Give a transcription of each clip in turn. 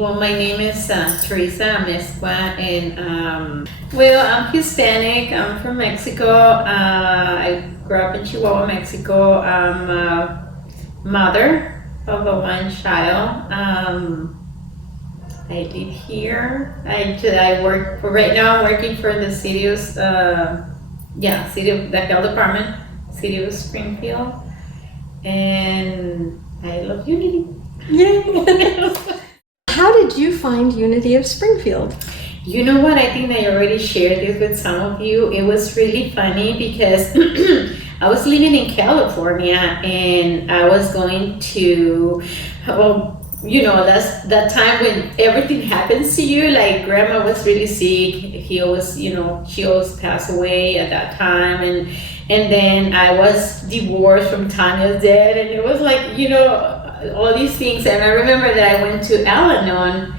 Well, my name is Teresa Amezcua, and well, I'm Hispanic. I'm from Mexico. I grew up in Chihuahua, Mexico. I'm a mother of a one child. I live here. I work for right now. I'm working for the city of city of the health department, city of Springfield, and I love Unity. Yay! How did you find Unity of Springfield? You know what? I think I already shared this with some of you. It was really funny because I was living in California and I was going to, well, you know, that's that time when everything happens to you. Like grandma was really sick. He always, you know, she always passed away at that time. And then I was divorced from Tanya's dad. And it was like, you know, all these things. And I remember that I went to Al-Anon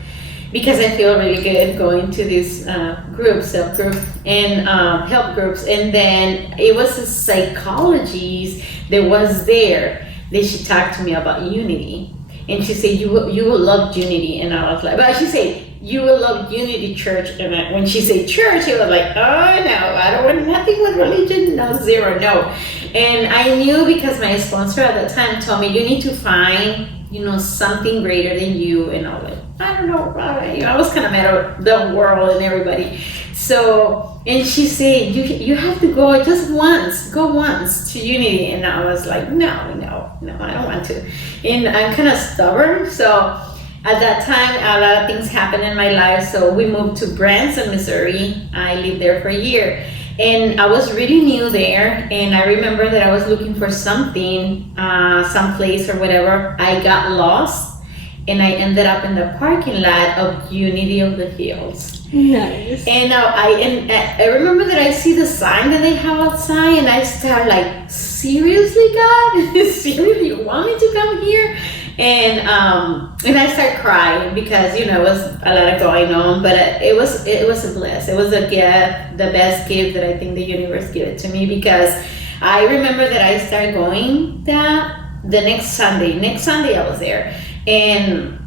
because I feel really good going to these groups, self-groups and help groups. And then it was a psychologist that was there that she talked to me about Unity. And she said, you will love Unity. And I was like, but she said, you will love Unity Church. And when she said church, it was like, oh no, I don't want nothing with religion, no, zero, no. And I knew because my sponsor at that time told me, you need to find, you know, something greater than you. And I was like, I don't know, you know, I was kind of mad at the world and everybody. So, and she said, you have to go just once, go once to Unity. And I was like, no, I don't want to. And I'm kind of stubborn. So at that time, a lot of things happened in my life. So we moved to Branson, Missouri. I lived there for a year. And I was really new there. And I remember that I was looking for something, someplace or whatever. I got lost. And I ended up in the parking lot of Unity of the Hills. Nice. And I remember that I see the sign that they have outside, and I start like, seriously, God, seriously, you want me to come here? And I start crying because, you know, it was a lot going on, but it was a bless. It was a gift, the best gift that I think the universe gave it to me, because I remember that I started going the next Sunday I was there, and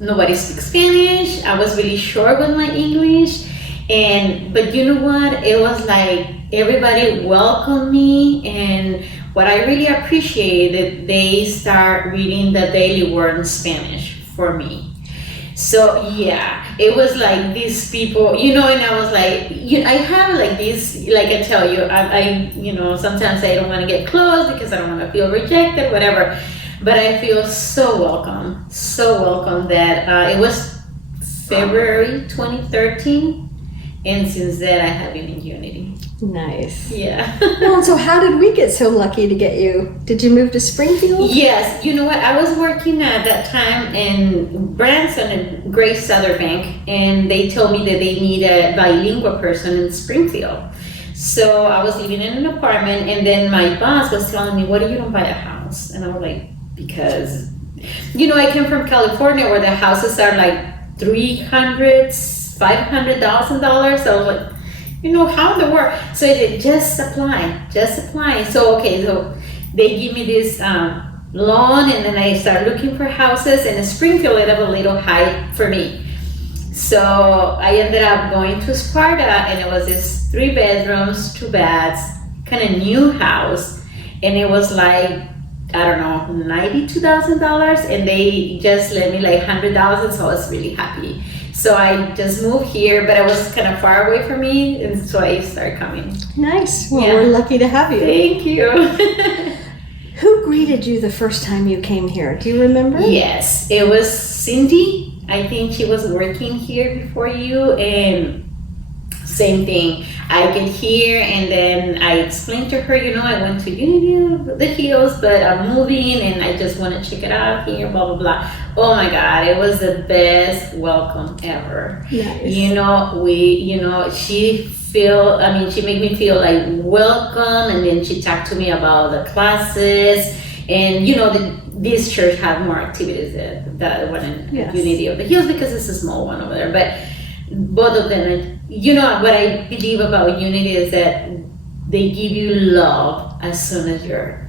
nobody speaks Spanish. I was really short with my English, but you know what? It was like everybody welcomed me, and what I really appreciated, they start reading the daily word in Spanish for me. So yeah, it was like these people, you know, and I was like, I have like this, like I tell you, I you know, sometimes I don't want to get close because I don't want to feel rejected, whatever. But I feel so welcome that it was February 2013, and since then I have been in Unity. Nice. Yeah. Well, so how did we get so lucky to get you? Did you move to Springfield? Yes. You know what? I was working at that time in Branson at Great Southern Bank, and they told me that they need a bilingual person in Springfield. So I was living in an apartment, and then my boss was telling me, "Why do you don't buy a house?" And I was like, because, you know, I came from California where the houses are like $300,000, $500,000. So I was like, you know, how in the world? So I said, just apply. So, okay, so they give me this loan, and then I started looking for houses, and in Springfield, it was a little high for me. So I ended up going to Sparta, and it was this 3 bedrooms, 2 baths, kind of new house. And it was like, I don't know, $92,000, and they just lent me like $100,000, so I was really happy. So I just moved here, but it was kind of far away from me, and so I started coming. Nice. Well, Yeah. we're lucky to have you. Thank you. Who greeted you the first time you came here? Do you remember? Yes, it was Cindy. I think she was working here before you, and same thing. I get here, and then I explained to her, you know, I went to Unity of the Hills, but I'm moving, and I just want to check it out here, blah, blah, blah. Oh my God, it was the best welcome ever. Nice. You know, she made me feel like welcome, and then she talked to me about the classes, and you know, this church had more activities than that one in Yes. Unity of the Hills, because it's a small one over there, but both of them, you know, what I believe about Unity is that they give you love as soon as you're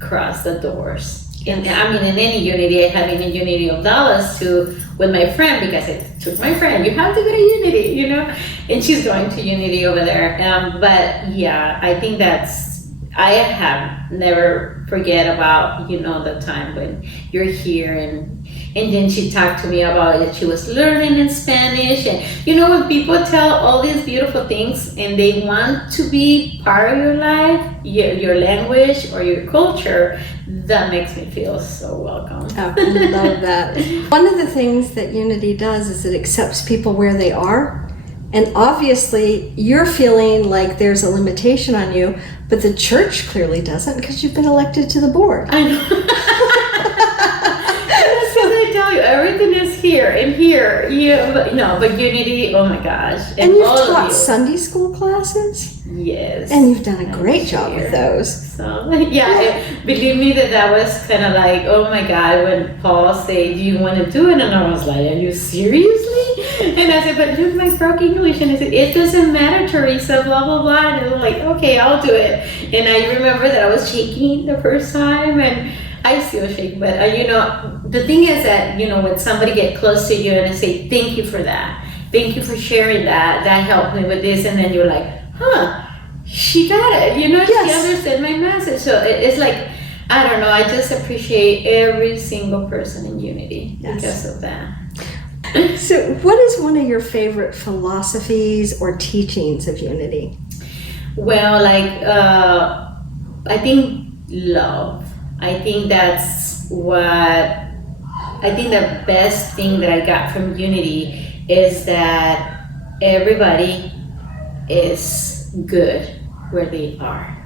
cross the doors. And I mean, in any Unity, I had in a Unity of Dallas too with my friend, because I took my friend, you have to go to Unity, you know, and she's going to Unity over there. But yeah, I think I have never forget about, you know, the time when you're here, and then she talked to me about that she was learning in Spanish. And you know, when people tell all these beautiful things and they want to be part of your life, your language or your culture, that makes me feel so welcome. Oh, I love that. One of the things that Unity does is it accepts people where they are. And obviously, you're feeling like there's a limitation on you, but the church clearly doesn't, because you've been elected to the board. I know. That's what I tell you. Everything is here and here. But Unity, oh my gosh. And you've all of taught you. Sunday school classes? Yes. And you've done a great job with those. So, yeah, believe me that was kind of like, oh my God, when Paul said, do you want to do it? And I was like, are you seriously? And I said, but look, my broken English. And I said, it doesn't matter, Teresa, blah, blah, blah. And I was like, okay, I'll do it. And I remember that I was shaking the first time, and I still shake. But, the thing is that, when somebody get close to you and they say, thank you for that. Thank you for sharing that. That helped me with this. And then you're like, huh, she got it. Yes. She understood my message. So it's like, I don't know. I just appreciate every single person in Unity because of that. So what is one of your favorite philosophies or teachings of Unity? Well, I think love. I think that's I think the best thing that I got from Unity is that everybody is good where they are.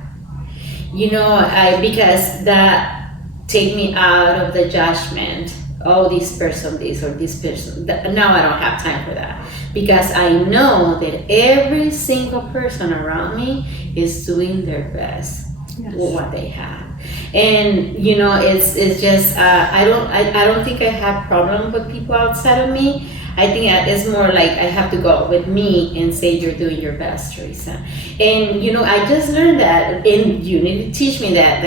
Because that take me out of the judgment. Oh, this person, this or this person. Now I don't have time for that, because I know that every single person around me is doing their best with what they have. And it's just I don't think I have problem with people outside of me. I think it's more like I have to go with me and say, you're doing your best, Teresa. And I just learned that in Unity teach me that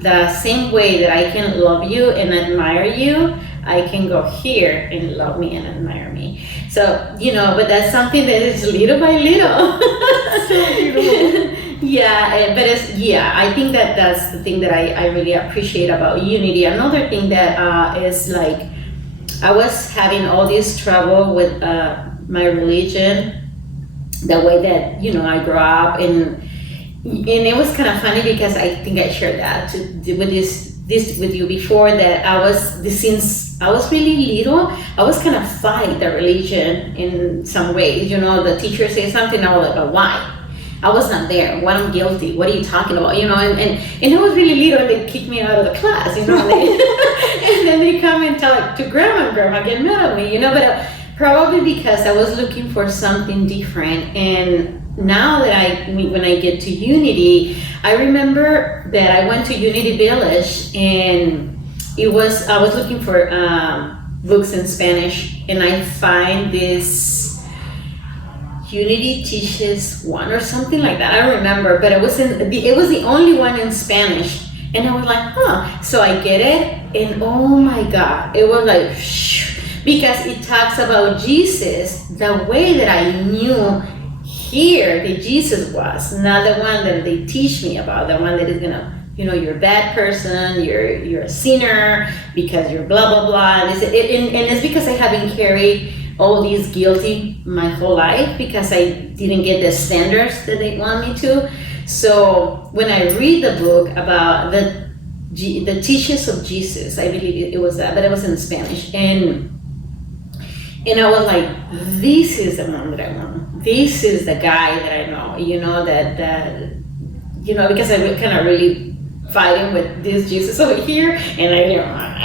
the same way that I can love you and admire you, I can go here and love me and admire me. So, but that's something that is little by little. So beautiful. I think that's the thing that I really appreciate about Unity. Another thing that is like, I was having all this trouble with my religion, the way that I grew up, and it was kind of funny because I think I shared that with this with you before, that since I was really little, I was kind of fight the religion in some ways. The teacher said something, I was like, but why? I was not there. What, I'm guilty? What are you talking about? And I was really little, and they kicked me out of the class. And then they come and tell it to grandma, and grandma get mad at me. But probably because I was looking for something different. And now that when I get to Unity, I remember that I went to Unity Village, and I was looking for books in Spanish, and I find this Unity Teaches One or something like that. I don't remember, but it was the only one in Spanish, and I was like, huh. So I get it, and oh my God, it was like, because it talks about Jesus the way that I knew here that Jesus was, not the one that they teach me about, the one that is gonna, you're a bad person, you're a sinner because you're blah blah blah, and it's because I haven't carried all these guilty my whole life, because I didn't get the standards that they want me to. So when I read the book about the teachings of Jesus, I believe it was that, but it was in Spanish, and I was like, this is the one that I want. This is the guy that I know, because I kind of really fighting with this Jesus over here, and I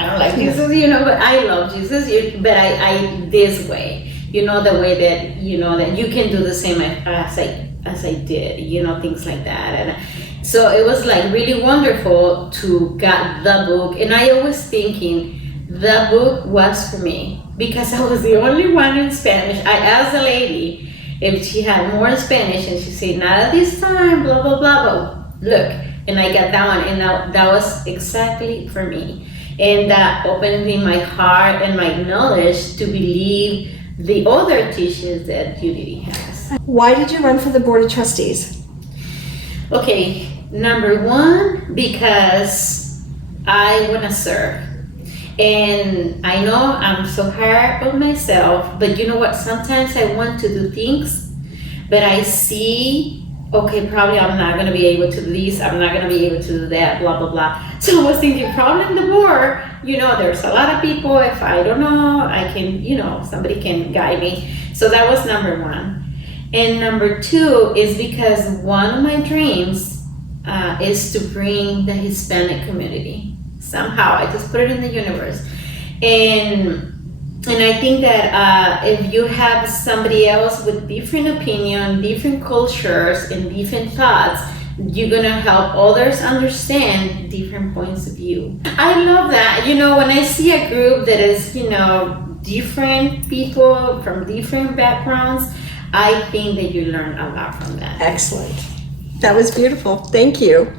don't like Jesus, but I love Jesus, but I this way, the way that, that you can do the same as I did, things like that. And so it was like really wonderful to get the book, and I was thinking the book was for me, because I was the only one in Spanish. I asked the lady if she had more in Spanish, and she said, not at this time, blah, blah, blah, but look, and I got that one, and that was exactly for me. And that opened in my heart and my knowledge to believe the other teachings that Unity has. Why did you run for the Board of Trustees? Okay, number one, because I want to serve. And I know I'm so hard on myself, but you know what? Sometimes I want to do things, but I see, okay, probably I'm not going to be able to do this, I'm not going to be able to do that, blah, blah, blah. So I was thinking, probably the board, there's a lot of people, if I don't know, I can, somebody can guide me. So that was number one. And number two is because one of my dreams is to bring the Hispanic community. Somehow, I just put it in the universe. And I think that if you have somebody else with different opinion, different cultures, and different thoughts, you're gonna help others understand different points of view. I love that. When I see a group that is, different people from different backgrounds, I think that you learn a lot from that. Excellent. That was beautiful. Thank you.